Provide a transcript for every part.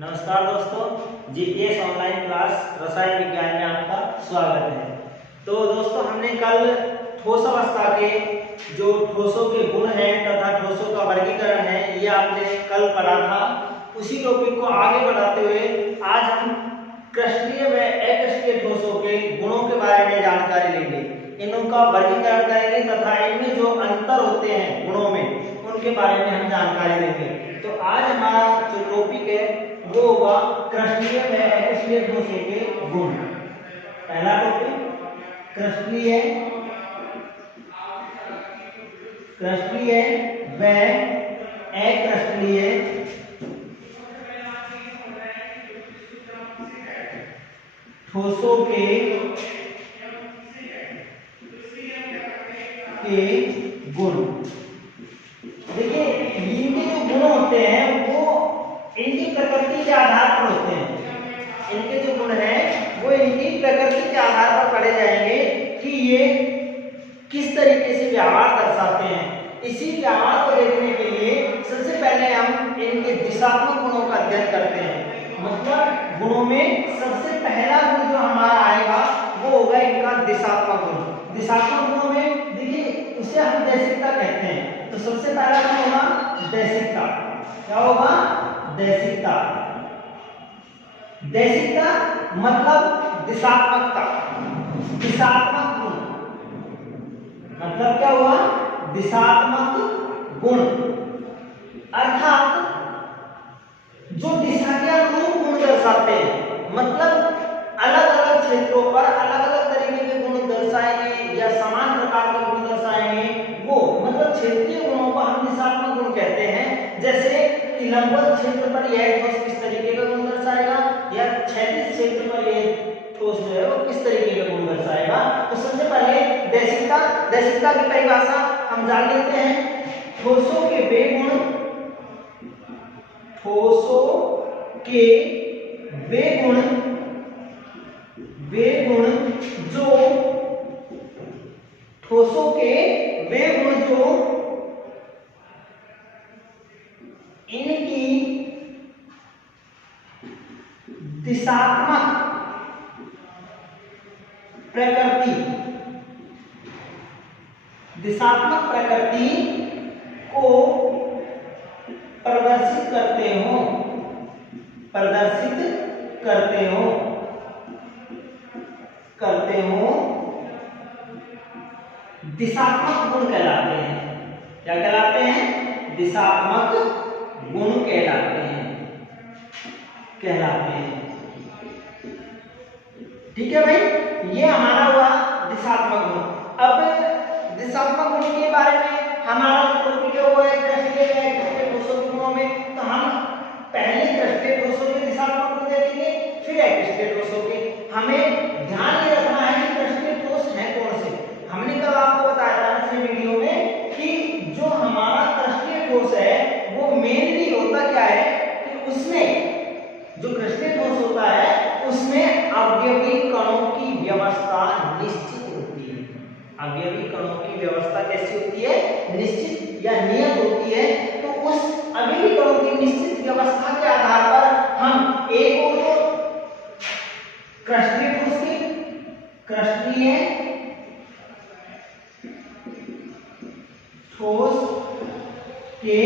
नमस्कार दोस्तों, GPS online class रसायन विज्ञान में आपका स्वागत है। तो दोस्तों, हमने कल ठोस अवस्था के जो ठोसों के गुण हैं तथा ठोसों का वर्गीकरण है, ये आपने कल पढ़ा था। उसी टॉपिक को आगे बढ़ाते हुए आज हम क्रिस्टलीय व अक्रिस्टलीय ठोसों के गुणों के बारे में जानकारी लेंगे, इनका वर्गीकरण करेंगे तथा इनमें जो अंतर होते हैं गुणों में, उनके बारे में हम जानकारी लेंगे। तो आज हमारा जो टॉपिक है वो होगा क्रिस्टलीय व अक्रिस्टलीय ठोसों के गुण। पहला टॉपिक क्रिस्टलीय व अक्रिस्टलीय ठोसों के गुण। देखिए, इनके जो गुण होते हैं वो इनकी प्रकृति के आधार पर होते हैं। इनके जो गुण हैं वो इनकी प्रकृति के आधार पर पढ़े जाएंगे कि ये किस तरीके से व्यवहार दर्शाते हैं। इसी व्यवहार को देखने के लिए सबसे पहले हम इनके दिशात्मक गुणों का अध्ययन करते हैं। मतलब गुणों में सबसे पहला गुण जो हमारा आएगा वो होगा इनका दिशात्मक गुण। दिशात्मक गुणों में देखिए, उसे हम दैशिकता कहते हैं। तो सबसे पहला गुण होगा दैशिकता। क्या होगा? दैशिकता। दैशिकता मतलब दिशात्मकता। दिशात्मक गुण मतलब क्या हुआ? दिशात्मक गुण, अर्थात जो दिशा के अनुरूप गुण दर्शाते हैं। मतलब अलग अलग क्षेत्रों पर अलग अलग तरीके के गुण दर्शाएंगे या समान प्रकार के गुण दर्शाएंगे, वो मतलब क्षेत्रीय गुणों को हम दिशात्मक गुण कहते हैं। जैसे कि लंबवत क्षेत्र पर यह ठोस किस तरीके का गुण दर्शाएगा या क्षैतिज क्षेत्र पर यह ठोस जो है वो किस तरीके का गुण दर्शाएगा। तो सबसे पहले दैशिकता की परिभाषा हम जान लेते हैं। ठोसों के वे गुण जो इनकी दिशात्मक प्रकृति को प्रदर्शित करते हो दिशात्मक गुण कहलाते हैं। क्या कहलाते हैं? दिशात्मक गुण कहलाते हैं। ठीक है भाई, ये हमारा हुआ दिशात्मक गुण। अब दिशात्मक गुण के बारे में हमारा टॉपिक है क्रिस्टलीय व अक्रिस्टलीय ठोसों के गुणों में। तो हम पहले क्रिस्टलीय ठोसों के दिशात्मक गुण देखेंगे, फिर अक्रिस्टलीय ठोसों के। हमें ध्यान ये रखना है कि क्रिस्टलीय ठोस है कौन से। हमने कल आपको बताया था पिछले वीडियो में कि जो हमारा क्रिस्टलीय ठोस है वो मेनली होता क्या है कि उसमें जो क्रिस्टलीय ठोस होता है उसमें अवयवी कणों की व्यवस्था निश्चित होती है। अवयवी कणों की व्यवस्था कैसी होती है? निश्चित या नियत होती है। तो उस अवयवी कणों की निश्चित व्यवस्था के आधार पर हम एक और क्रिस्टलीय ठोस के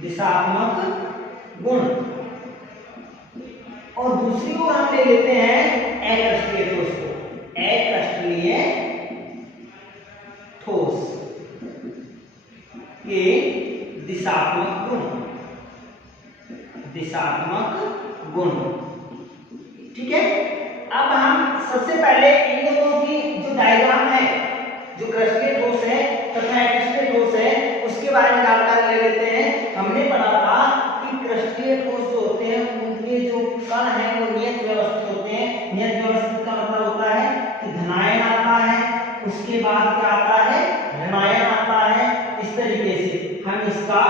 दिशात्मक गुण और दूसरी ओर हम ले लेते हैं अक्रिस्टलीय ठोस को। अक्रिस्टलीय ठोस के दिशात्मक गुण। ठीक है, अब हम सबसे पहले इन दोनों की जो डायग्राम है, जो क्रिस्टलीय ठोस है तथा अक्रिस्टलीय ठोस है, उसके बारे में जानकारी ले लेते हैं। हमने पढ़ा था कि क्रिस्टलीय ठोस जो होते हैं उनके जो कण हैं वो नियत व्यवस्थित होते हैं। नियत व्यवस्थित का मतलब होता है कि धनायन आता है, उसके बाद क्या आता है? ऋणायन आता है। इस तरीके से हम इसका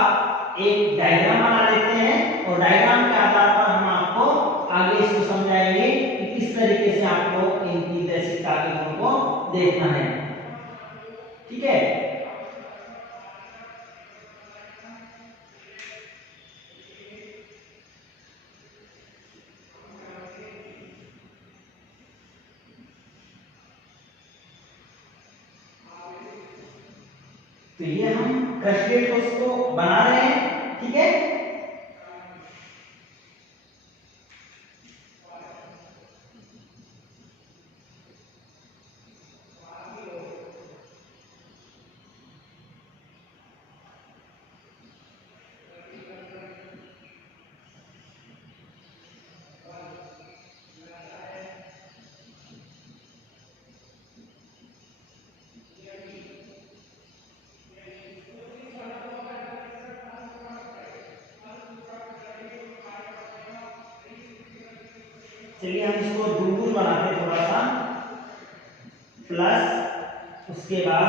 एक डायग्राम बना लेते हैं और डायग्राम के आधार पर हम आपको आगे इसको समझाएंगे कि किस तरीके से आपको इनकी दैशिकता के गुण को देखना है। ठीक है, तो ये हम क्रस्टीय ठोस को बना रहे हैं, ठीक है। चलिए हम इसको दूर बनाते हैं थोड़ा सा, प्लस उसके बाद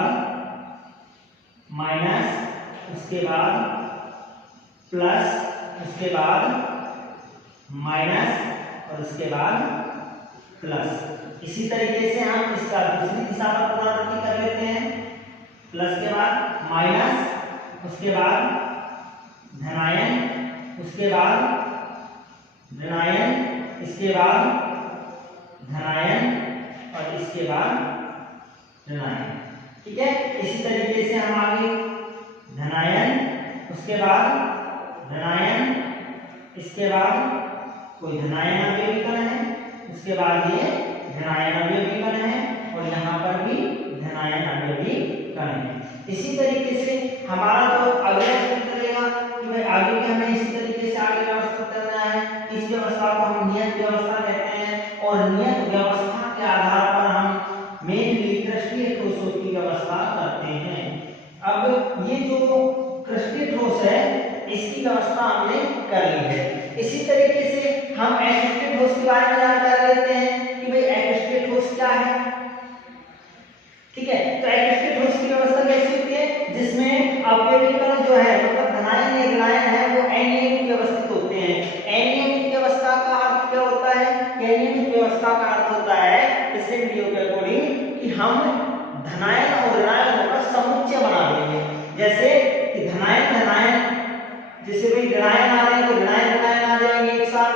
माइनस, उसके बाद प्लस, उसके बाद माइनस और उसके बाद प्लस। इसी तरीके से हम इसका दूसरी दिशा पर पुनरावृत्ति कर लेते हैं। प्लस के बाद माइनस, उसके बाद धनायन, उसके बाद ऋणायन, इसके बाद धनायन और इसके बाद ऋणायन, ठीक है। इसी तरीके से हम आगे धनायन, उसके बाद ऋणायन, इसके बाद कोई धनायन अवयवी कण है, उसके बाद ये धनायन अवयवी कण है और यहाँ पर भी धनायन अवयवी कण है। इसी तरीके से हमारा जो अगला स्टेप चलेगा कि भाई आगे के हमें इसी तरीके से आगे व्यवस्था करना है। इस व्यवस्था को हम नियत व्यवस्था कहते हैं और नियत व्यवस्था के आधार पर हम मेनली क्रस्टीय ठोसों की व्यवस्था करते हैं। अब ये जो क्रस्टीय ठोस है इसकी व्यवस्था हमने कर ली है। इसी तरीके से हम अकृष्टीय ठोस के बारे में जानकारी लेते हैं कि भाई अकृष्टीय ठोस क्या है, ठीक है। तो अकृष्टीय ठोस की व्यवस्था कैसी होती है, जिसमें अवयवी कण जो है मतलब धनायन या ऋणायन है वो अनियमित व्यवस्थित होते हैं। अनियमित व्यवस्था का अर्थ क्या होता है, अनियमित व्यवस्था का अर्थ होता है इस वीडियो के अकॉर्डिंग कि हम धनायन और ऋणायन का समुच्चय बना लेंगे। जैसे कि धनायन धनायन, जैसे भाई ऋणायन आ रहे हैं तो ऋणायन ऋणायन आ जाएंगे एक साथ,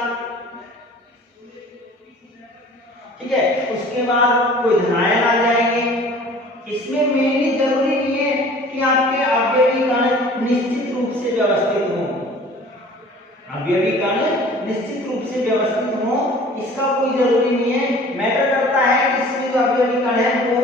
ठीक है। उसके बाद कोई धनायन आ जाएंगे। इसमें मेनली जरूरी नहीं है कि आपके अवयवी कण निश्चित रूप से व्यवस्थित हो, अवयवी कण निश्चित रूप से व्यवस्थित हो इसका कोई जरूरी नहीं है। मैटर करता है कि इसमें जो अवयवी कण है वो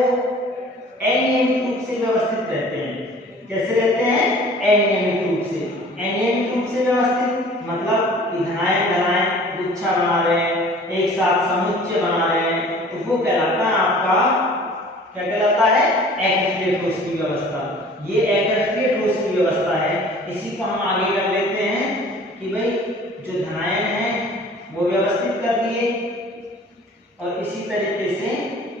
अनियमित रूप से व्यवस्थित रहते हैं। कैसे रहते हैं, अनियमित रूप से। अनियमित रूप से व्यवस्थित मतलब कि धनायन धनायन गुच्छा बना रहे हैं, एक साथ समुच्चय बना रहे हैं, तो वो कहलाता है आपका क्या कहलाता है, अकृष्टीय ठोस की व्यवस्था। ये अकृष्टीय ठोस की व्यवस्था है। इसी को हम आगे कर लेते हैं कि भाई जो धनायन है वो व्यवस्थित कर दिए और इसी तरीके से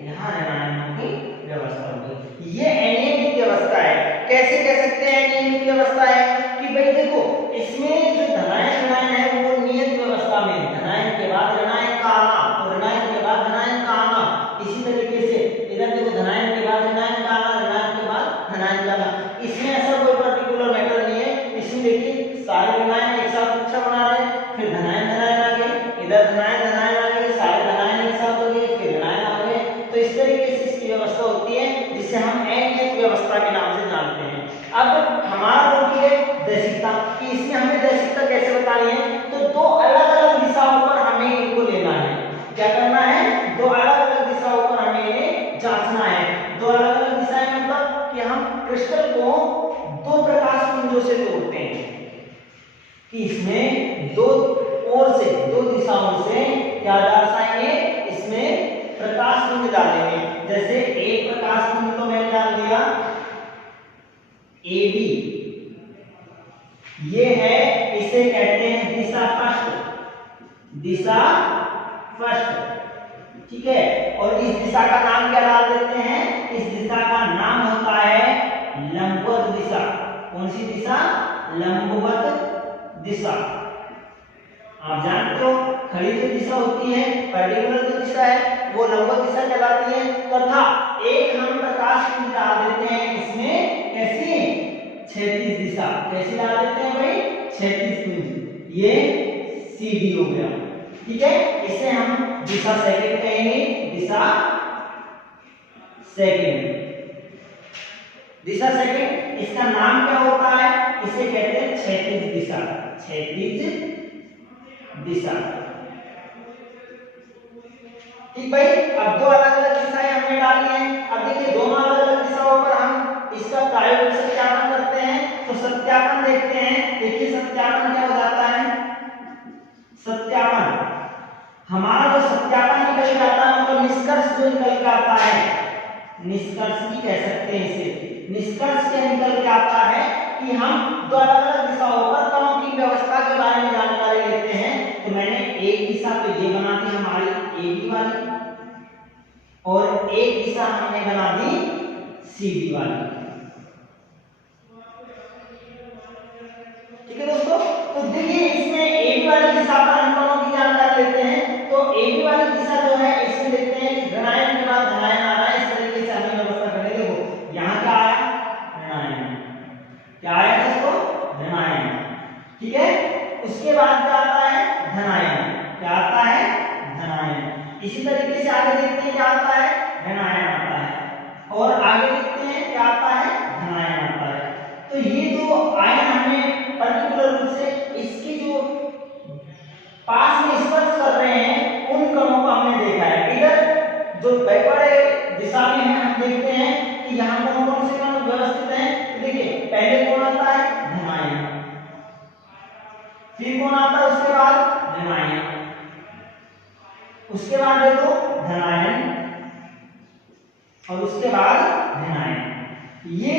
यहाँ ऋणायनों की व्यवस्था होगी। ये अनियमित व्यवस्था है। कैसे कह सकते हैं अनियमित व्यवस्था है कि भाई देखो इसमें जो धनायन ऋणायन है वो नियत व्यवस्था में धनायन के बाद ऋणायन का आना और ऋणायन के बाद धनायन का आना। इसी तरीके से इधर देखो धनायन के बाद ऋणायन का आना, ऋणायन के बाद धनायन का आना। इसमें ऐसा कोई पर्टिकुलर मैटर नहीं है। इसमें देखिए सारे ऋणायन एक साथ गुच्छा बना रहे हैं, फिर धनायन धनायन आ गए, इधर धनायन धनायन आ गए, सारे धनायन एक साथ हो गए, फिर ऋणायन आ गए। तो इस तरीके से इसकी व्यवस्था होती है जिसे हम अनियत व्यवस्था के नाम से जानते हैं। अब हमारा रोगी है दैशिकता कि इसमें हमें दैशिकता कैसे बतानी है, तो दो अलग अलग दिशाओं पर हमें इनको लेना है। क्या करना है, दो अलग अलग दिशाओं पर हमें इन्हें जांचना है। दो अलग अलग दिशाएं मतलब कि हम क्रिस्टल को दो प्रकाश पुंजों से तोड़ते हैं कि इसमें दो ओर से दो दिशाओं से क्या दर्शाएंगे, इसमें प्रकाश पुंज डालेंगे। जैसे एक प्रकाश पुंज तो मैंने डाल दिया AB, ये है, इसे कहते हैं दिशा फर्स्ट, दिशा फर्स्ट, ठीक है। और इस दिशा का नाम क्या डाल देते हैं, इस दिशा का नाम होता है लंबवत दिशा। कौन सी दिशा, लंबवत दिशा। आप जानते हो खड़ी जो दिशा होती है, पर्टिकुलर जो दिशा है वो लंबवत दिशा कहलाती है। तथा एक हम प्रकाश पुंज डाल देते हैं इसमें, कैसी, क्षैतिज दिशा। कैसे डाल देते हैं भाई, क्षैतिज पुंज। ये CD हो गया, ठीक है। इसे हम दिशा सेकंड कहेंगे, दिशा सेकंड, दिशा सेकंड। इसका नाम क्या होता है, इसे कहते हैं क्षैतिज दिशा, क्षैतिज दिशा। ठीक भाई, अब दो अलग अलग दिशाएं हमने डाली हैं। अब देखिए दोनों अलग अलग दिशाओं पर हम इसका प्रायोगिक सत्यापन करते हैं। तो सत्यापन देखते हैं। देखिए सत्यापन क्या हो जाता है, सत्यापन हमारा जो सत्यापन निकल के आता है, मतलब निष्कर्ष जो निकल के आता है, निष्कर्ष भी कह सकते हैं इसे, निष्कर्ष क्या निकल के आता है कि हम दो अलग अलग दिशाओं पर कणों की व्यवस्था के बारे में जानकारी लेते हैं। तो मैंने एक दिशा तो ये बना दी हमारी ए बी वाली, और एक दिशा हमने बना दी सी बी वाली। ठीक है दोस्तों, तो देखिए इसमें ए बी वाली दिशा पर हम कणों की जानकारी लेते हैं। तो ए बी वाली दिशा जो है इसमें देखते हैं कि धनायन के बाद धनायन आ रहा है, इस तरीके से हमें व्यवस्था करनी। देखो यहाँ क्या आया, ऋणायन, क्या आया दोस्तों, ऋणायन। ठीक है, उसके बाद क्या आता है, धनायन, क्या आता है, धनायन। इसी तरीके से आगे देखते हैं क्या आता है, ऋणायन आता है, और आगे देखते हैं क्या आता है, धनायन आता है। तो ये जो आयन हमें पर्टिकुलर रूप से इसके जो पास में स्पर्श कर रहे हैं उन कणों को हमने देखा है। इधर जो बैकवर्ड दिशा में है हम देखते हैं कि यहाँ कौन कौन से कण व्यवस्थित हैं। तो देखिए पहले कौन आता है, धनायन, फिर कौन आता है उसके बाद, ऋणायन, उसके बाद देखो धनायन, और उसके बाद ऋणायन। ये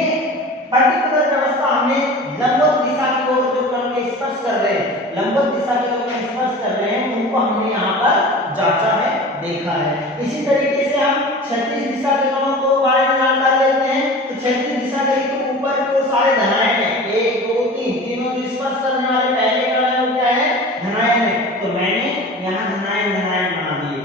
पर्टिकुलर व्यवस्था हमने लंबवत दिशा की ओर जो कण के स्पर्श कर रहे हैं, लंबवत दिशा की ओर स्पर्श कर रहे हैं, उनको हमने यहाँ पर जांचा है, देखा है। इसी तरीके से हम क्षैतिज दिशा के कणों को बारे में जानकारी लेते हैं। तो क्षैतिज दिशा के ऊपर को सारे धनायन है, 1 2 3 तीनों जो स्पर्श करने वाले पहले कण है वो क्या है, धनायन है। तो मैंने यहाँ धनायन धनायन बना दिए।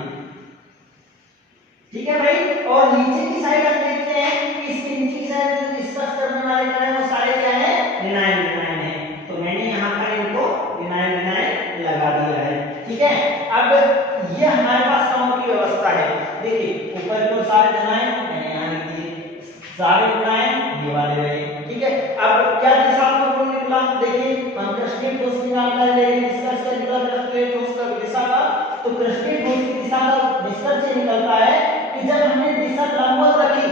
ठीक है भाई, और नीचे की साइड हम देखते हैं कि इसके नीचे की साइड जो स्पर्श करने वाले कण है वो सारे क्या है, ऋणायन ऋणायन है। तो मैंने यहाँ पर इनको ऋणायन ऋणायन लगा दिया है। ठीक है, अब ये हमारे पास कणों की व्यवस्था है। देखिए ऊपर को सारे धनायन, मैंने यहाँ लिख दिए, सारे ऋणायन ये वाले रहे। ठीक है, अब क्या दिशात्मक गुण निकला, देखिए हम कृष्णीय ठोस की जानकारी ले रहे हैं, निष्कर्ष क्या निकला कृष्णीय ठोस का दिशा का। तो कृष्णीय ठोस की दिशा का निष्कर्ष ये निकलता है कि जब हमने दिशा लंबवत रखी,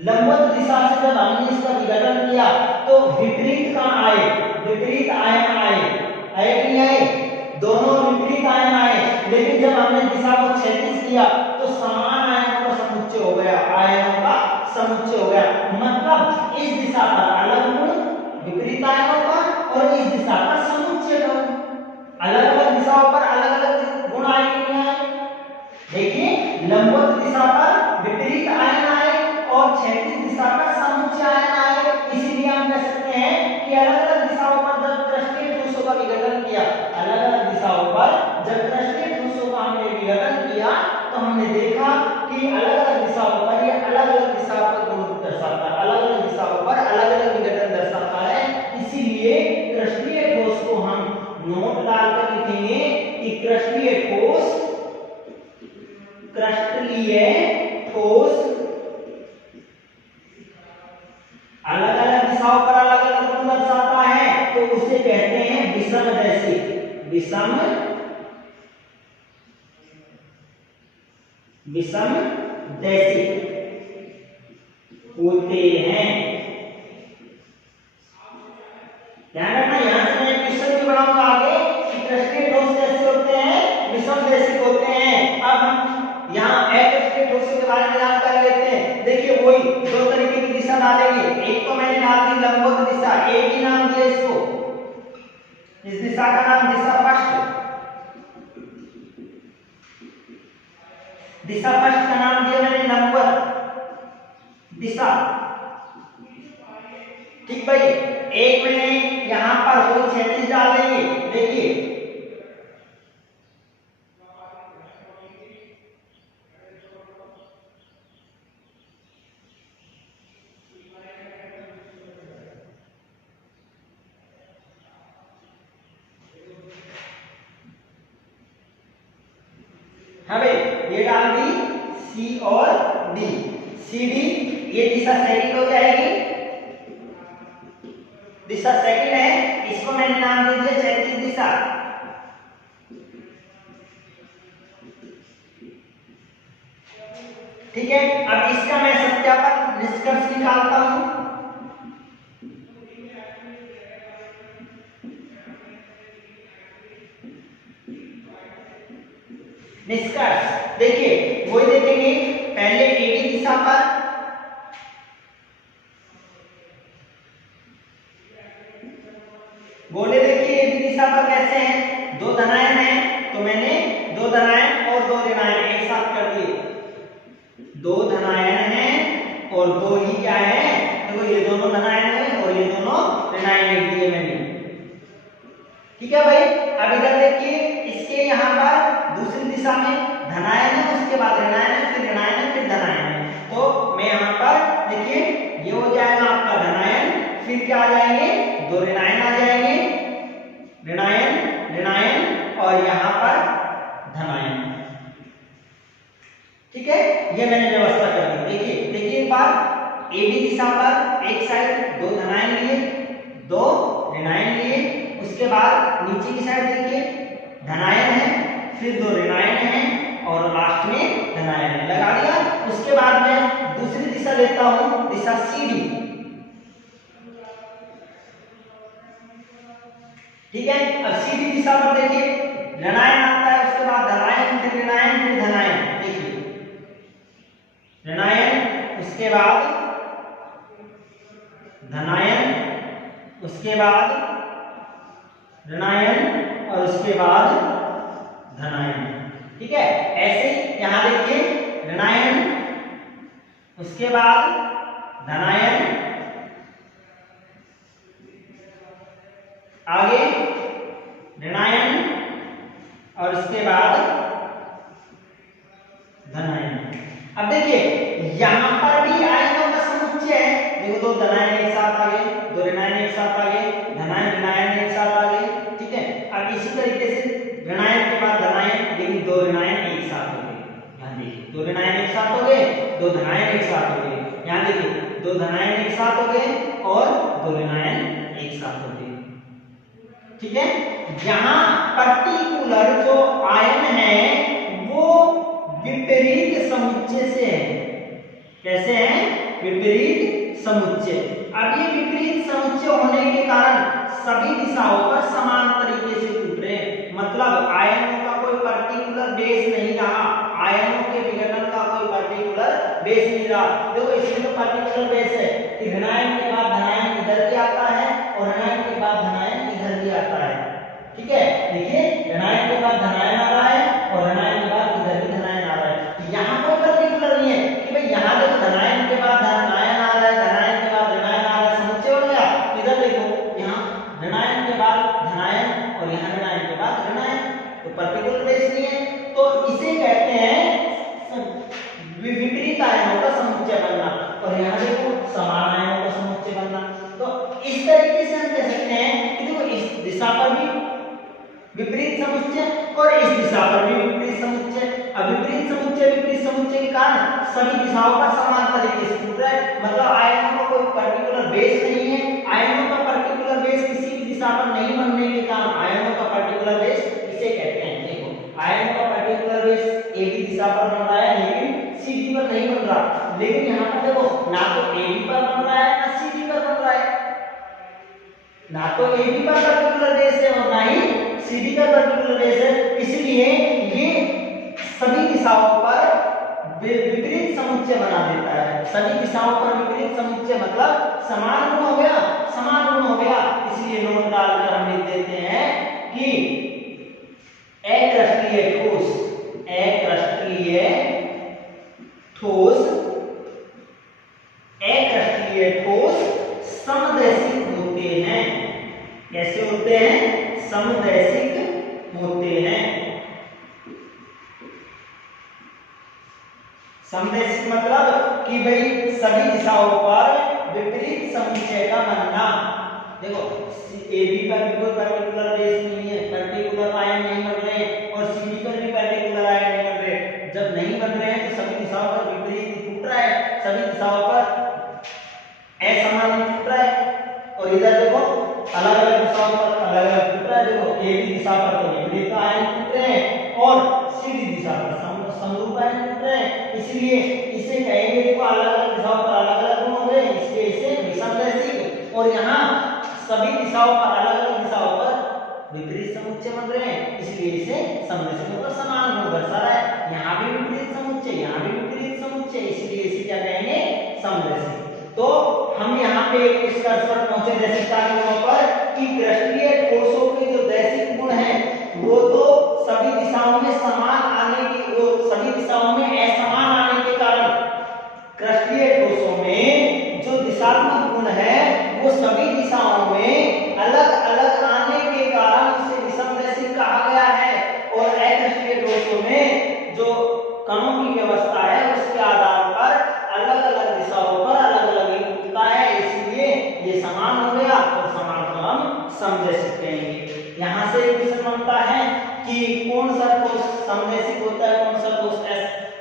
लंबवत दिशा से जब हमने इसका विघटन किया तो विपरीत कण आए, विपरीत आयन आए, आए कि नहीं आए, दोनों विपरीत आयन आए। लेकिन जब हमने दिशा को क्षैतिज किया तो समान आयनों का समुच्चय हो गया, आयनों का समुच्चय हो गया। मतलब इस दिशा पर अलग गुण विपरीत आयनों का, और इस दिशा पर समुच्चय गुण, अलग अलग दिशाओं पर अलग अलग गुण आए कि नहीं आए। देखिए लंबवत दिशा पर विपरीत आयन आए और क्षैतिज दिशा पर समुच्चय आयन आए। इसीलिए हम कह सकते हैं कि अलग अलग दिशाओं पर जब कृष्णीय ठोसों का विघटन किया, अलग अलग दिशाओं पर जब कृष्णीय ठोसों का हमने विघटन किया तो हमने देखा कि अलग अलग दिशाओं पर ये अलग अलग दिशा पर गुण दर्शाता है, अलग अलग दिशाओं पर अलग अलग विघटन दर्शाता है। इसीलिए कृष्णीय ठोस को हम नोट डालकर लिखेंगे कि कृष्णीय ठोस, कृष्णीय ठोस अलग अलग दिशाओं पर अलग अलग गुण दर्शाता है, तो उसे कहते हैं विषमदैशिक, विषमदैशिक होते हैं। ध्यान रखना, यहां से मैं क्वेश्चन भी बनाऊंगा आगे कि कृष्णीय ठोस कैसे होते हैं, विषमदैशिक होते हैं। अब हम यहाँ अकृष्णीय ठोस के बारे में जानकारी लेते हैं। देखिए वही दो तरीके की दिशा डालेंगे, एक तो मैंने डाल दी लंबवत दिशा, एक ही नाम दिया इसको, इस दिशा का नाम दिशा फर्स्ट, दिशा फर्स्ट का नाम दिया मैंने लंबवत दिशा। ठीक भाई, एक मैंने यहां पर वो क्षैतिज डाल देंगे। देखिए हाँ भाई, ये डाल दी सी और डी, सी डी, ये दिशा सेकंड हो जाएगी, दिशा सेकंड है, इसको मैंने नाम दे दिया क्षैतिज दिशा। ठीक है, अब इसका मैं सत्यापन निष्कर्ष निकालता हूं। निष्कर्ष देखिए, वही देखेंगे पहले एडी दिशा पर, गोले देखिए एडी दिशा पर कैसे हैं, दो धनायन हैं, तो मैंने दो धनायन और दो ऋणायन एक साथ कर दिए। दो धनायन हैं और दो ही क्या है, देखो ये दोनों धनायन है और ये दोनों ऋणायन लिख दिए मैंने। ठीक है भाई, अब इधर देखिए इसके यहाँ पर दूसरी दिशा में धनायन है, उसके बाद ऋणायन है, फिर ऋणायन है, फिर धनायन है। तो मैं यहाँ पर देखिए ये हो जाएगा आपका धनायन, फिर क्या आ जाएंगे, दो ऋणायन आ जाएंगे, ऋणायन ऋणायन और यहाँ पर धनायन। ठीक है, ये मैंने व्यवस्था कर दी। देखिए देखिए एक बार एडी दिशा पर एक साइड दो धनायन लिए, दो ऋणायन लिए, उसके बाद नीचे की साइड देखिए धनायन है, फिर दो ऋणायन है और लास्ट में धनायन है, लगा दिया। उसके बाद मैं दूसरी दिशा लेता हूं, दिशा सीडी। ठीक है, अब सीडी दिशा पर देखिए ऋणायन आता है, उसके बाद धनायन, फिर ऋणायन, फिर धनायन। देखिए ऋणायन, उसके बाद धनायन, उसके बाद ऋणायन और उसके बाद धनायन। ठीक है, ऐसे यहां देखिए ऋणायन, उसके बाद धनायन, आगे ऋणायन और उसके बाद धनायन। अब देखिए यहां पर भी आयनों का समुच्चय है, देखो दो धनायन एक साथ आ गए, दो ऋणायन एक साथ आ गए, धनायन ऋणायन एक साथ आ गए। ठीक है, अब इसी तरीके से ऋणायन के बाद धनायन, लेकिन दो ऋणायन एक साथ हो गए। ध्यान देखिए दो ऋणायन एक साथ हो गए, दो धनायन एक साथ हो गए। यहां देखिए दो धनायन एक साथ हो गए और दो ऋणायन एक साथ हो गए। ठीक है, यहां पर्टिकुलर जो आयन है वो विपरीत समुच्चय से है। कैसे है, विपरीत समुच्चय। अब ये विपरीत समुच्चय होने के कारण सभी दिशाओं पर समान तरीके से टूट रहे हैं, मतलब आयनों का कोई पर्टिकुलर बेस नहीं रहा, आयनों के विघटन का कोई पर्टिकुलर बेस नहीं रहा। देखो इसमें तो पर्टिकुलर बेस है कि ऋणायन के बाद धनायन इधर भी आता है और ऋणायन के बाद धनायन इधर भी आता है। ठीक है, देखिए ऋणायन के बाद धनायन आ रहा है और ऋणायन के बाद इधर भी धनायन आ रहा है। यहाँ कोई पर्टिकुलर नहीं है कि भाई यहाँ देखो धनायन के बाद धनायन आ रहा है, धनायन के बाद ऋणायन आ रहा है, समुच्चय हो गया। इधर देखो यहाँ ऋणायन के बाद धनायन और यहाँ ऋणायन के बाद ऋणायन, तो पर्टिकुलर बेस नहीं है। तो इसे कहते हैं विपरीत आयनों का समुच्चय बनना, और यहाँ देखो समान आयनों का समुच्चय बनना। तो इस तरीके से हम कह सकते हैं कि देखो इस दिशा पर भी विपरीत समुच्चय और इस दिशा पर भी विपरीत समुच्चय। अब विपरीत समुच्चय के कारण सभी दिशाओं पर समान तरीके से टूट रहा है, मतलब आयनों का कोई पर्टिकुलर बेस नहीं है। आयनों का पर्टिकुलर बेस किसी भी दिशा पर नहीं बनने के कारण आयनों का पर्टिकुलर बेस इसे कहते हैं। देखो आयनों का पर्टिकुलर बेस एक ही दिशा पर बन रहा है लेकिन सीडी पर नहीं बन रहा, लेकिन यहाँ पर देखो ना तो एबी पर बन रहा है ना सीडी पर बन रहा है, ना तो एबी पर पर्टिकुलर बेस है और ना ही सीडी का पर्टिकुलर बेस है। इसलिए ये सभी दिशाओं पर विपरीत समुच्चय बना देता है। सभी दिशाओं पर विपरीत समुच्चय मतलब समान गुण हो गया, समान गुण हो गया। इसलिए नोट डालकर हम लिख देते हैं कि एकपृष्ठीय ठोस, एकपृष्ठीय ठोस, एकपृष्ठीय ठोस समदैशिक होते हैं। कैसे होते हैं, समदैशिक होते हैं। समदैशिक मतलब कि भाई सभी दिशाओं पर विपरीत समुच्चय का बनना। देखो एबी पर भी कोई पर्टिकुलर बेस नहीं है, पर्टिकुलर आयन नहीं बन रहे, और सीडी पर भी पर्टिकुलर आयन नहीं बन रहे। जब नहीं बन रहे हैं तो सभी दिशाओं पर विपरीत टूट रहा है, सभी दिशाओं पर असमान टूट रहा है। और इधर देखो अलग अलग दिशाओं पर अलग अलग टूट रहा है। देखो ए बी दिशा पर तो विपरीत आयन टूट रहे हैं और सी डी दिशा पर समरूप आयन टूट रहे हैं, इसलिए इसे कहेंगे देखो अलग अलग दिशाओं पर अलग अलग गुण हो रहे हैं, इसलिए इसे विषमदैशिक। और यहाँ सभी दिशाओं पर अलग अलग दिशाओं पर विपरीत समुच्चय बन रहे हैं, इसलिए इसे समदैशिक मतलब समान गुण दर्शा रहा है। यहाँ भी विपरीत समुच्चय, यहाँ भी विपरीत समुच्चय, इसलिए इसे क्या कहेंगे समदैशिक। तो हम यहाँ पे एक निष्कर्ष पर पहुंचे दैशिकता के गुणों पर कि कृष्णीय ठोसों के जो दैशिक गुण हैं वो तो सभी दिशाओं में समान आने की, सभी दिशाओं में असमान आने के कारण कृष्णीय ठोसों में जो दिशात्मक गुण है वो सभी दिशाओं में अलग अलग आने के कारण उसे विषमदैशिक कहा गया है। और अकृष्णीय ठोसों में जो कणों की व्यवस्था है उसके आधार पर अलग अलग दिशाओं पर अलग अलग टूटता है, इसलिए ये समान हो गया और समान को हम समदैशिक कहेंगे। यहाँ से एक क्वेश्चन बनता है कि कौन सा ठोस समदैशिक होता है, कौन सा ठोस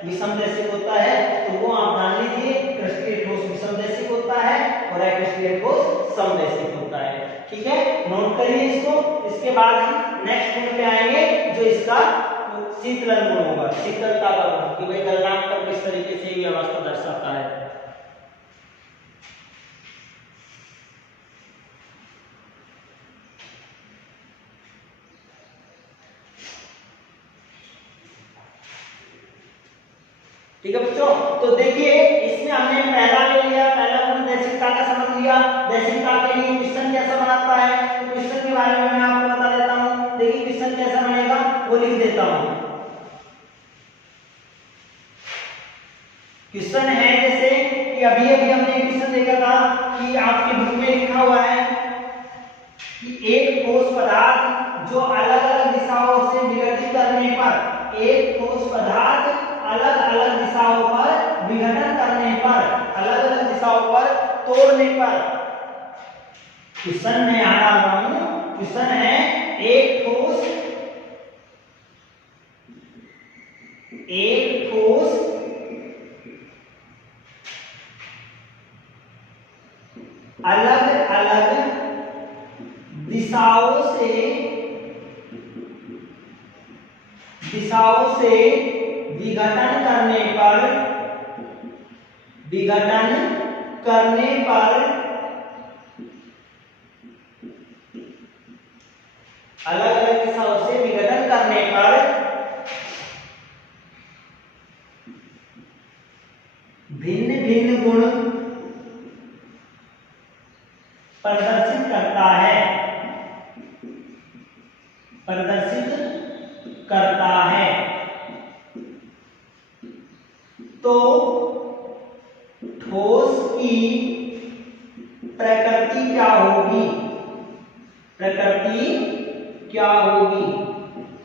विषमदैशिक होता है, तो वो आप जान लीजिए। कृष्णीय ठोस विषमदैशिक होता है और अकृष्णीय ठोस समदैशिक होता है। ठीक है, नोट करिए इसको। इसके बाद हम नेक्स्ट गुण पे आएंगे जो इसका शीतलन गुण होगा, शीतलता का गुण, कि भाई गलनांक पर किस तरीके से ये अवस्था दर्शाता है। ठीक है बच्चों, तो देखिए इसमें हमने पहला ले लिया, पहला गुण दैशिकता का समझ लिया। दैशिकता के लिए क्वेश्चन कैसा बनाता है, तो क्वेश्चन के बारे में मैं आपको बता देता हूं। देखिए क्वेश्चन कैसा बनेगा वो लिख देता हूं। क्वेश्चन है जैसे कि अभी अभी हमने एक क्वेश्चन देखा था कि आपके बुक में लिखा हुआ है कि एक ठोस पदार्थ जो अलग अलग दिशाओं से विघटित करने पर, एक ठोस पदार्थ अलग अलग दिशाओं पर विघटन करने पर, अलग अलग दिशाओं पर तोड़ने पर, क्वेश्चन में आ रहा हूं, क्वेश्चन है एक ठोस अलग अलग दिशाओं से विघटन करने पर अलग अलग दिशाओं से विघटन करने पर भिन्न भिन्न गुण प्रदर्शित करता है, तो ठोस की प्रकृति क्या होगी,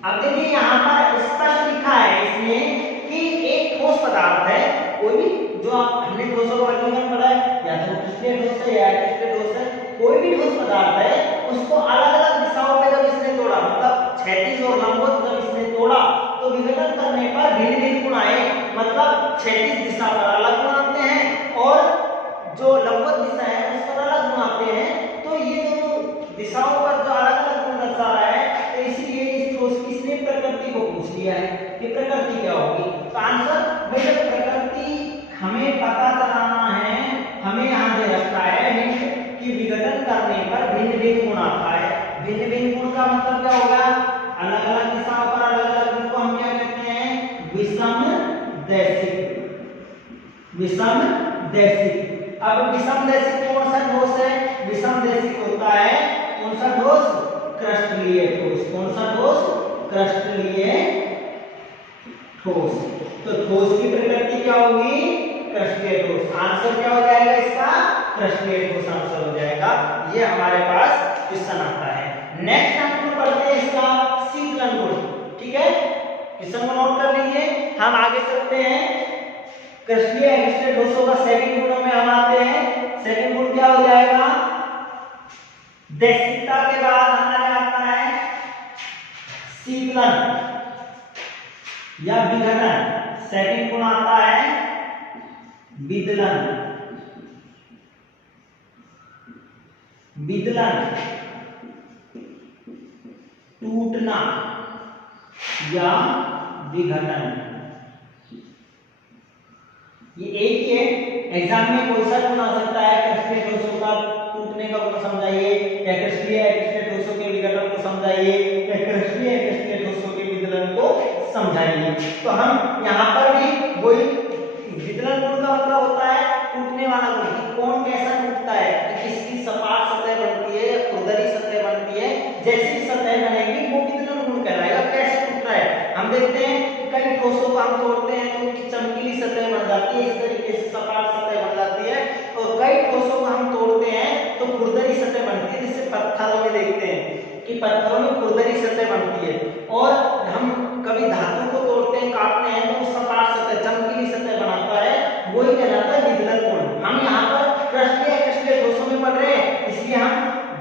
अब देखिए यहाँ पर स्पष्ट लिखा है इसमें कि एक ठोस पदार्थ है, कोई भी जो हमने ठोसों का वर्गीकरण पढ़ा है, या तो कृष्णीय ठोस है या अकृष्णीय ठोस है, कोई भी ठोस पदार्थ है उसको अलग अलग दिशाओं में जब इसने तोड़ा, मतलब क्षैतिज और लंबवत जब इसने तोड़ा तो विघटन करने पर भिन्न भिन्न गुण आए, मतलब क्षैतिज दिशा पर अलग गुण आते हैं और जो लंबवत दिशा है उस पर अलग गुण आते हैं। तो ये दोनों दिशाओं पर जो अलग अलग गुण दर्शा रहा है, तो इसीलिए इस ठोस की इसने प्रकृति को पूछ लिया है कि प्रकृति क्या होगी। तो आंसर भाई प्रकृति हमें पता चलाना है, हमें यहाँ दे रखा है हिंट कि विघटन करने पर भिन्न भिन्न गुण आता है। भिन्न भिन्न गुण का मतलब क्या होगा, अलग अलग दिशाओं पर अलग अलग गुण को हम क्या कहते हैं, विषमदैशिक। अब विषमदैशिक कौन सा ठोस है, विषमदैशिक होता है कौन सा ठोस, क्रिस्टलीय ठोस। कौन सा ठोस, क्रिस्टलीय ठोस। तो ठोस की प्रकृति क्या होगी, क्रिस्टलीय ठोस। आंसर क्या हो जाएगा इसका, क्रिस्टलीय ठोस आंसर हो जाएगा। ये हमारे पास क्वेश्चन आता है। नेक्स्ट हम पढ़ते हैं इसका शीतलन गुण। ठीक है, क्वेश्चन को नोट कर लीजिए। हम आगे चलते हैं, कृष्णीय अकृष्णीय ठोसों का सेकंड गुणों में हम आते हैं। सेकंड गुण क्या हो जाएगा, दैशिकता के बाद हमारे आता है शीतलन या विघटन। सेकंड गुण आता है विदलन। टूटना या विघटन। ये एक ही है, एग्जाम में कोई सा गुण आ सकता है, क्रिस्टलीय ठोसों का टूटने का गुण समझाइए, या क्रिस्टलीय ठोसों के विघटन को समझाइए, या क्रिस्टलीय ठोसों के विघटन को समझाइए। तो हम यहाँ पर भी वही विघटन गुण का मतलब होता है टूटने वाला गुण, कि कौन कैसा टूटता है, कि किसकी सपाट सतह बनती है या खुरदरी सतह बनती है, जैसी सतह बनेगी वो विघटन गुण कहलाएगा। कैसे टूटता है हम देखते हैं, कई ठोसों को हम तोड़ते हैं तो उनकी चमकीली सतह बन जाती है, इस तरीके से सपाट सतह बन जाती है, और कई ठोसों को हम तोड़ते हैं तो खुरदरी सतह बनती है, जिससे पत्थरों में देखते हैं कि पत्थरों में खुरदरी सतह बनती है। और हम कभी धातु को तोड़ते हैं, काटते हैं तो सपाट सतह चमकीली सतह बनाता है, वही कहलाता है विघटन गुण। हम यहाँ पर क्रिस्टलीय ठोसों में पढ़ रहे हैं, इसलिए हम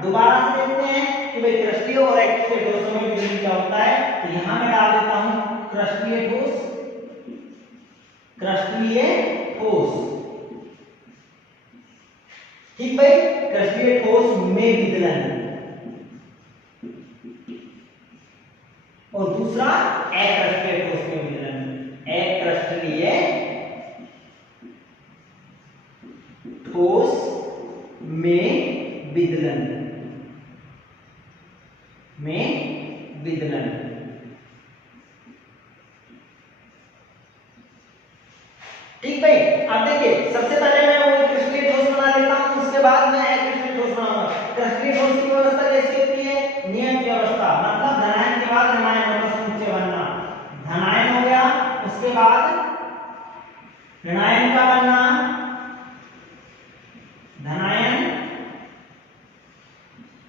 दोबारा से देखते हैं कि भाई क्रिस्टलीय और एक्रिस्टलीय ठोसों में विघटन क्या होता है। तो यहाँ मैं डाल देता हूँ क्रिस्टलीय ठोस, क्रिस्टलीय ठोस, ठीक भाई। क्रिस्टलीय ठोस में विघटन, और दूसरा अक्रिस्टलीय ठोस में विघटन। अक्रिस्टलीय ठोस में विघटन, में विघटन। ठीक भाई, अब देखिए सबसे पहले मैं वो क्रिस्टलीय ठोस बना लेता हूं, उसके बाद मैं अक्रिस्टलीय ठोस बनाऊंगा। क्रिस्टलीय ठोस की व्यवस्था कैसी होती है, नियत व्यवस्था, मतलब धनायन के बाद ऋणायन का समुच्चय बनना। धनायन हो गया, उसके बाद ऋणायन का बनना, धनायन,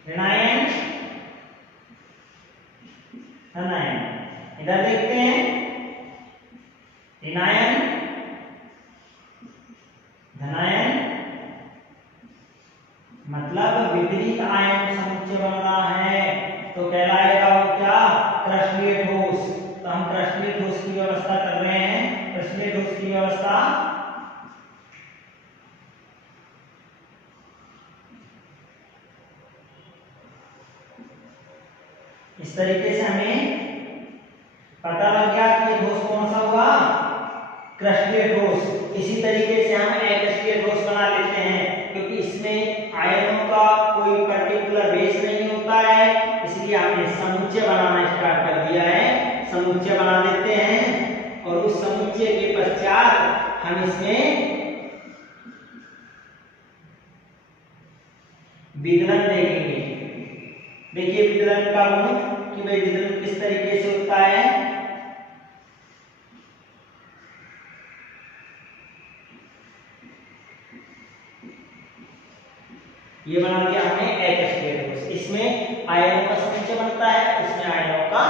ऋणायन, धनायन। इधर देखते हैं ऋणायन, धनायन, मतलब विपरीत आयन समुच्चय बन रहा है, तो कहलाएगा वो क्या, क्रिस्टलीय ठोस। तो हम क्रिस्टलीय ठोस की व्यवस्था कर रहे हैं। क्रिस्टलीय ठोस की व्यवस्था इस तरीके से हमें पता लग गया कि ये ठोस कौन सा हुआ, क्रिस्टलीय ठोस। इसी तरीके से हम अक्रिस्टलीय ठोस बना लेते हैं, क्योंकि इसमें आयनों का कोई पर्टिकुलर बेस नहीं होता है, इसलिए हमने समुच्चय बनाना स्टार्ट कर दिया है। समुच्चय बना देते हैं, और उस समुच्चय के पश्चात हम इसमें विघटन देखेंगे। देखिए विघटन का गुण, कि भाई विघटन किस तरीके से होता है। ये बना दिया हमने अक्रिस्टलीय ठोस। इसमें आयनों का समुच्चय बनता है, इसमें आयनों का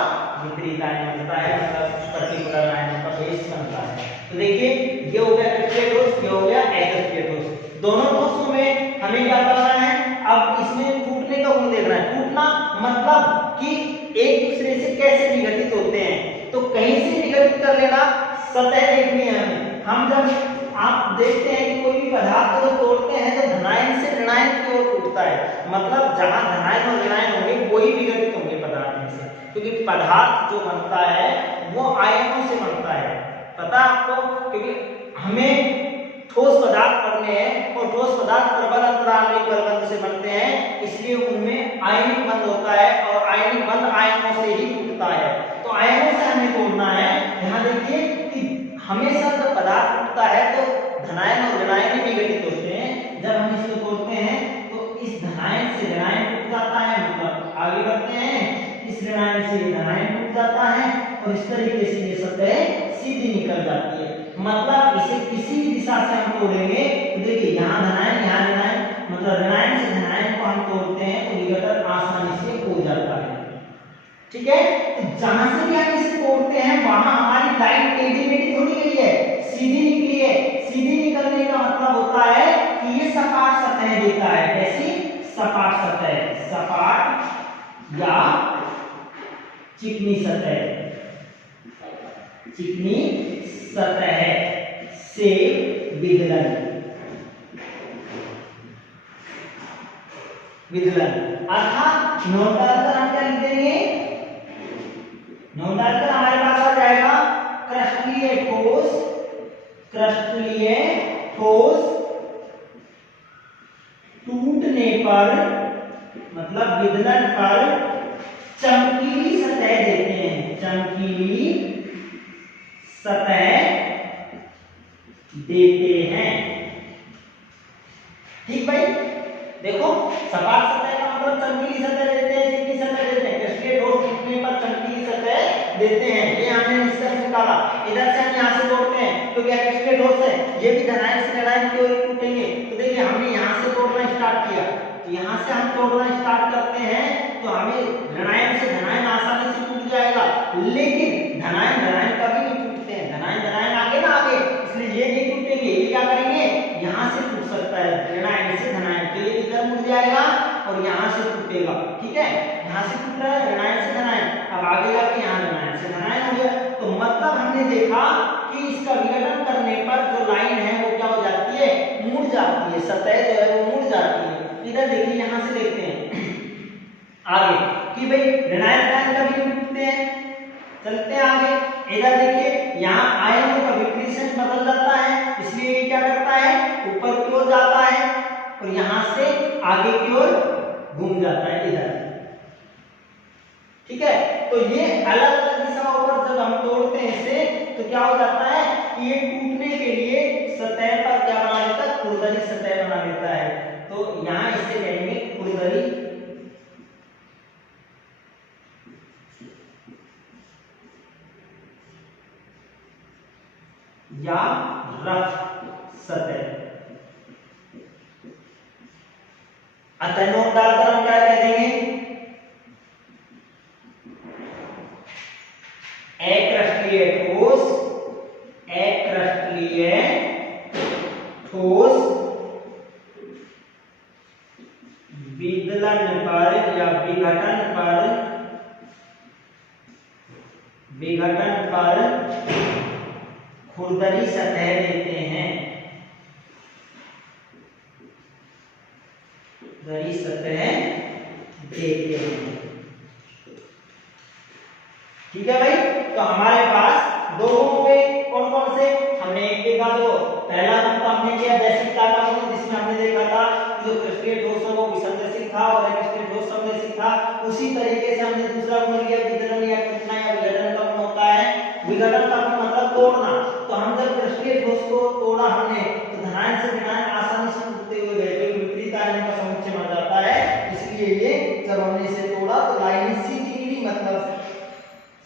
विपरीत आयन बनता है, मतलब पर्टिकुलर आयनों का बेस बनता है। तो देखिए ये हो गया क्रिस्टलीय ठोस, ये हो गया अक्रिस्टलीय ठोस। दोनों ठोसों में हमें क्या करना है, अब इसमें टूटने का गुण देखना है। टूटना मतलब कि एक दूसरे से कैसे विघटित होते हैं, तो कहीं से विघटित कर लेना, सतह देखनी है हमें। हम जब आप देखते हैं कि कोई भी पदार्थ को तोड़ते हैं तो धनायन से ऋणायन की ओर टूटता है, मतलब जहां धनायन और ऋणायन होंगे वही विघटित होंगे पदार्थ में से, क्योंकि पदार्थ जो बनता है वो आयनों से बनता है। पता आपको, क्योंकि हमें ठोस पदार्थ पढ़ने हैं, और ठोस पदार्थ प्रबल अंतराणविक बलबंध से बनते हैं, इसलिए उनमें आयनिक बंध होता है, और आयनिक बंध आयनों से ही टूटता है। तो आयनों से हमें तोड़ना है। यहाँ देखिए कि हमेशा जब पदार्थ टूटता है तो धनायन और ऋणायन भी विघटित होते हैं। जब हम इसको तोड़ते हैं तो इस धनायन से ऋणायन टूट जाता है, मतलब आगे बढ़ते हैं, इस ऋणायन से धनायन टूट जाता है, और इस तरीके से ये सतह सीधी निकल जाती है। मतलब इसे किसी दिशा से हम तोड़ेंगे, तो देखिए यहाँ धनायन, यहाँ ऋणायन, मतलब ऋणायन से धनायन को हम तोड़ते हैं तो विघटन आसानी से हो जाता है। ठीक है, तो जहां से भी हम इसे तोड़ते हैं वहां हमारी लाइन टेढ़ी मेढ़ी थोड़ी गई है, सीधी निकली है। सीधी निकलने का मतलब होता है कि ये सपाट सतह देता है। कैसी सपाट सतह, सपाट या चिकनी सतह, चिकनी सतह से विघटन, विघटन अर्थात नोट का अंतर हम क्या लिख देंगे, विदलन पर चमकीली सतह देते हैं, चमकीली सतह देते हैं। ठीक भाई, देखो सपाट सतह का मतलब चमकीली सतह देते हैं, चिकनी सतह देते हैं। क्रिस्टलीय ठोस टूटने पर चमकीली सतह देते हैं, ये हमने निष्कर्ष निकाला। इधर से हम यहाँ से तोड़ते हैं, क्योंकि क्रिस्टलीय ठोस है, ये भी धनायन से ऋणायन की ओर टूटेंगे। तो देखिए हमने यहाँ से तोड़ना स्टार्ट किया, यहाँ से हम तोड़ना स्टार्ट करते हैं तो हमें ऋणायन से धनायन आसानी से टूट जाएगा, लेकिन धनायन धनायन कभी नहीं टूटते हैं, धनायन धनायन आगे ना आगे, इसलिए ये नहीं टूटेंगे। ये क्या करेंगे, यहाँ से टूट सकता है ऋणायन से धनायन, तो ये इधर मुड़ जाएगा और यहाँ से टूटेगा। ठीक है, यहाँ से टूट रहा है ऋणायन से धनायन, अब आगे जाके यहाँ ऋणायन से धनायन हो गया। तो मतलब हमने देखा कि इसका विघटन करने पर जो लाइन है वो क्या हो जाती है, मुड़ जाती है, सतह जो है वो मुड़ जाती है। इधर देखिए, यहाँ से देखते हैं आगे कि भाई ऋणायन आयन कभी नहीं टूटते हैं। चलते हैं आगे, इधर देखिए यहाँ आयनों का विकृषण बदल जाता है, इसलिए ये क्या करता है, ऊपर की ओर जाता है और यहाँ से आगे की ओर घूम जाता है इधर। ठीक है, तो ये अलग अलग दिशाओं पर जब हम तोड़ते हैं इसे, तो क्या हो जाता है कि ये टूटने के लिए सतह पर क्या बना लेता है, खुरदरी सतह बना लेता है। तो यहाँ इसे कहेंगे खुरदरी या रफ सतह। अतः नोट डालकर हम क्या कह देंगे, अकृष्टलीय ठोस, अकृष्टलीय ठोस विदलन पर या विघटन पर खुरदरी सतह देते हैं, खुरदरी सतह देते हैं। ठीक है भाई, तो हमारे पास दो गुण पे कौन कौन से, हमने एक देखा जो पहला गुण तो हमने किया वैशिकता का गुण, जिसमें हमने देखा था कि जो क्रिस्टलीय ठोस है वो विसंदेशिक था और क्रिस्टलीय ठोस संदेशिक था। उसी तरीके से हमने दूसरा गुण लिया विदलन या टूटना या विघटन का गुण होता है। विघटन का गुण मतलब तोड़ना, तो हम जब क्रिस्टलीय ठोस को तोड़ा हमने, तो धनायन से ऋणायन आसानी से टूटते हुए गए, जो विपरीत आयनों का समुच्चय बन जाता है। इसलिए ये जब हमने इसे तोड़ा तो लाइन सीधी निकली, मतलब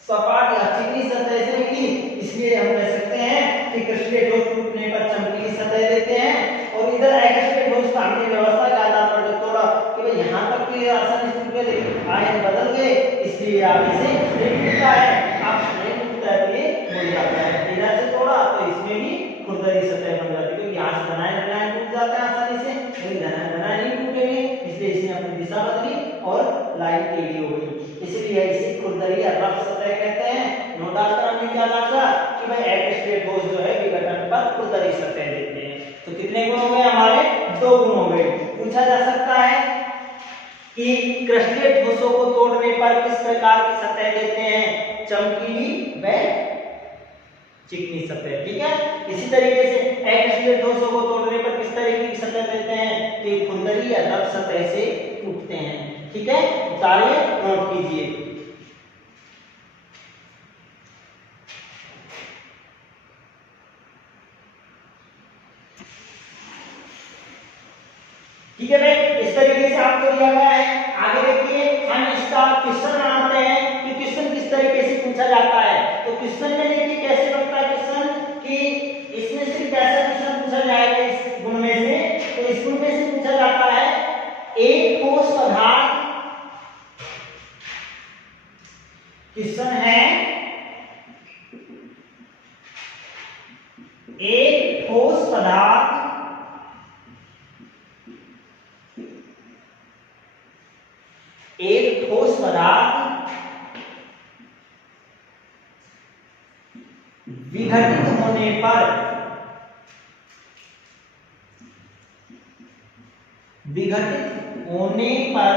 सपाट या चिकनी सतह से निकली। इसलिए हम कह सकते हैं कि क्रिस्टलीय ठोस टूटने पर चमकीली सतह देते हैं। और इधर अक्रिस्टलीय ठोस का हमने व्यवस्था के आधार पर जो तोड़ा कि भाई यहाँ तक की आसानी से टूट गए, लेकिन आयन बदल गए, इसलिए आगे से नहीं टूटता है, आप नहीं टूटता है तो ये मुड़ जाता है। इधर से तोड़ा तो इसमें भी खुरदरी सतह बन जाती है, क्योंकि यहाँ से धनायन ऋणायन टूट जाता है आसानी से, लेकिन धनायन ऋणायन नहीं टूटेंगे, इसलिए इसने अपनी दिशा बदली और लाइन टेढ़ी हो गई, इसलिए इसे खुरदरी या रफ सतह कहते हैं। नोट डालकर हमने क्या जाना कि भाई अक्रिस्टलीय ठोस जो है विघटन पर खुरदरी सतह देते हैं। तो कितने गुण हो गए हमारे, दो गुण हो गए। पूछा जा सकता है कि क्रिस्टलीय ठोसों को तोड़ने पर किस प्रकार की सतह देते हैं, चमकीली व चिकनी सतह। ठीक है, इसी तरीके से अक्रिस्टलीय ठोसों को तोड़ने पर किस तरीके की सतह देते हैं, तो खुरदरी या रफ सतह से टूटते हैं। ठीक है, उतारिए, नोट कीजिए। ठीक है भाई, इस तरीके से आपको दिया गया है। आगे देखिए, हम इसका क्वेश्चन बनाते हैं कि क्वेश्चन किस तरीके से पूछा जाता है। तो क्वेश्चन में देखिए कैसे बनता है क्वेश्चन, कि इसमें सिर्फ ऐसा क्वेश्चन पूछा जाएगा इस गुण में से, तो इस गुण में से पूछा जाता है एक ठोस पदार्थ, क्वेश्चन है एक ठोस पदार्थ विघटित होने पर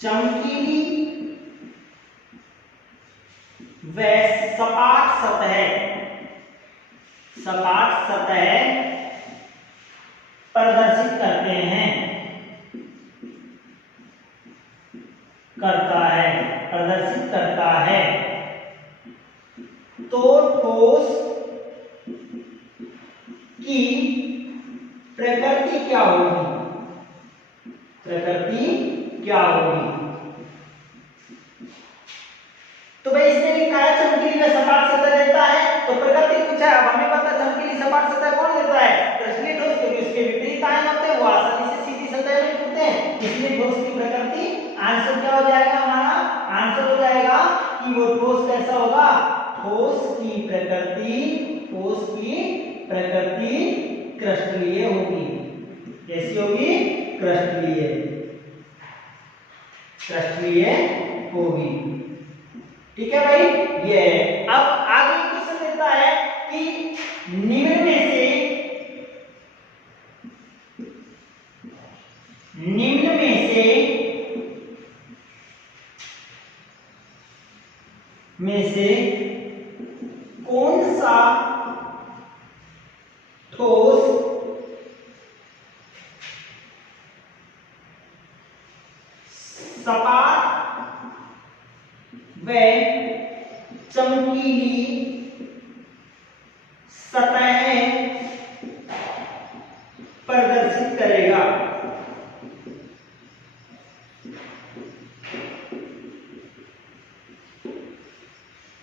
चमकीली व सपाट सतह प्रदर्शित करते हैं, करता है, प्रदर्शित करता है। तो ठोस की प्रकृति क्या होगी? प्रकृति क्या होगी? तो भाई इसने लिखा है चमकीली व सपाट सतह देता है, तो प्रकृति पूछा है। अब हमें पता चमकीली सपाट सतह कौन देता है? कृष्णीय ठोस, क्योंकि उसके विपरीत आयन होते हैं, वो आसानी से सीधी सतह में टूटते हैं। इसलिए ठोस की प्रकृति, आंसर क्या हो जाएगा हमारा? आंसर हो जाएगा कि वो ठोस कैसा होगा? ठोस की प्रकृति, ठोस की प्रकृति क्रिस्टलीय होगी। कैसी होगी? क्रिस्टलीय, क्रिस्टलीय होगी। ठीक है भाई, ये अब आगे क्वेश्चन देता है कि निम्न में से कौन सा ठोस सपाट व चमकीली सतह प्रदर्शित करेगा?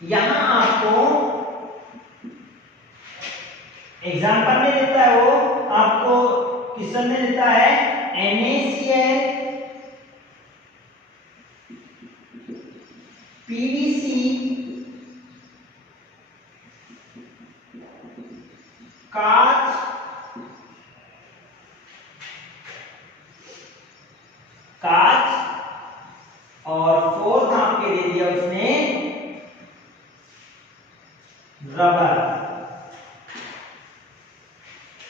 यहां आपको एग्जाम्पल में देता है, वो आपको क्वेश्चन में देता है NaCl, PVC, कांच, और फोर्थ आपके दे दिया उसने रबर।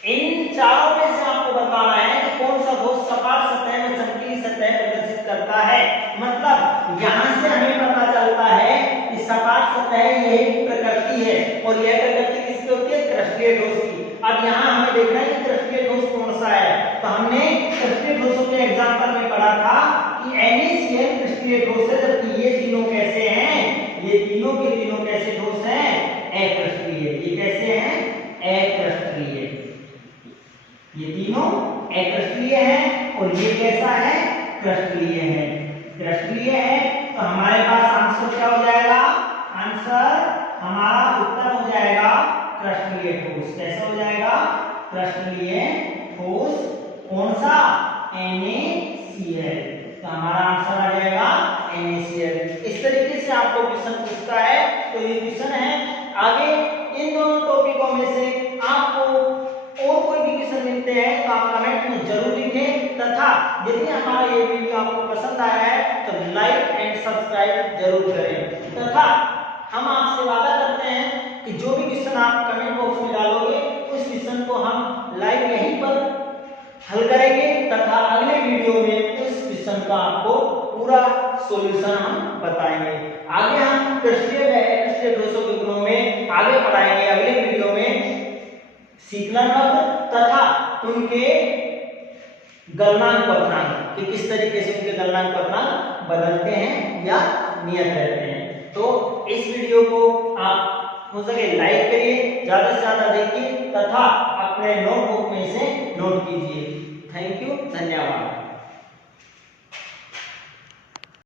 इन चारों में से आपको बताना है कि कौन सा ठोस सपाट सतह में चमकीली सतह प्रदर्शित करता है। मतलब यहां से हमें पता चलता है कि सपाट सतह यही प्रकृति है, और यह प्रकृति किसकी होती है? क्रिस्टलीय ठोस की। अब यहाँ हमें देखना है कि क्रिस्टलीय ठोस कौन सा है। तो हमने क्रिस्टलीय ठोसों के एग्जाम्पल में पढ़ा था कि NaCl क्रिस्टलीय ठोस है, जबकि ये तीनों कैसे हैं? ये तीनों के तीनों कैसे ठोस हैं? अक्रिस्टलीय। ये कैसे हैं? अक्रिस्टलीय। ये तीनों अक्रिस्टलीय हैं, और ये कैसा है? क्रिस्टलीय है। क्रिस्टलीय है, तो हमारे पास आंसर क्या हो जाएगा? आंसर हमारा उत्तर हो जाएगा क्रिस्टलीय ठोस। कैसा हो जाएगा? क्रिस्टलीय ठोस। कौन सा? NaCl। तो हमारा आंसर आ जाएगा NaCl। इस तरीके से आपको क्वेश्चन पूछता है। तो ये क्वेश्चन है। आगे इन दोनों टॉपिकों में से आपको और कोई भी क्वेश्चन मिलते हैं तो आप कमेंट में जरूर लिखें, तथा यदि हमारा ये वीडियो आपको पसंद आया है तो लाइक एंड सब्सक्राइब जरूर करें। तथा हम आपसे वादा करते हैं कि जो भी क्वेश्चन आप कमेंट बॉक्स में डालोगे उस क्वेश्चन को हम लाइव यहीं पर हल करेंगे, तथा अगले वीडियो में उस क्वेश्चन का आपको पूरा सॉल्यूशन हम बताएंगे। आगे हम क्रिस्टलीय व अक्रिस्टलीय ठोसों के गुणों में आगे पढ़ाएंगे अगले वीडियो में शीतलन वक्र तथा उनके गलनांक क्वथनांक कि किस तरीके से उनके गलनांक क्वथनांक बदलते हैं या नियत रहते हैं। तो इस वीडियो को आप हो सके लाइक करिए, ज्यादा से ज्यादा देखिए, तथा अपने नोटबुक में इसे नोट कीजिए। थैंक यू, धन्यवाद।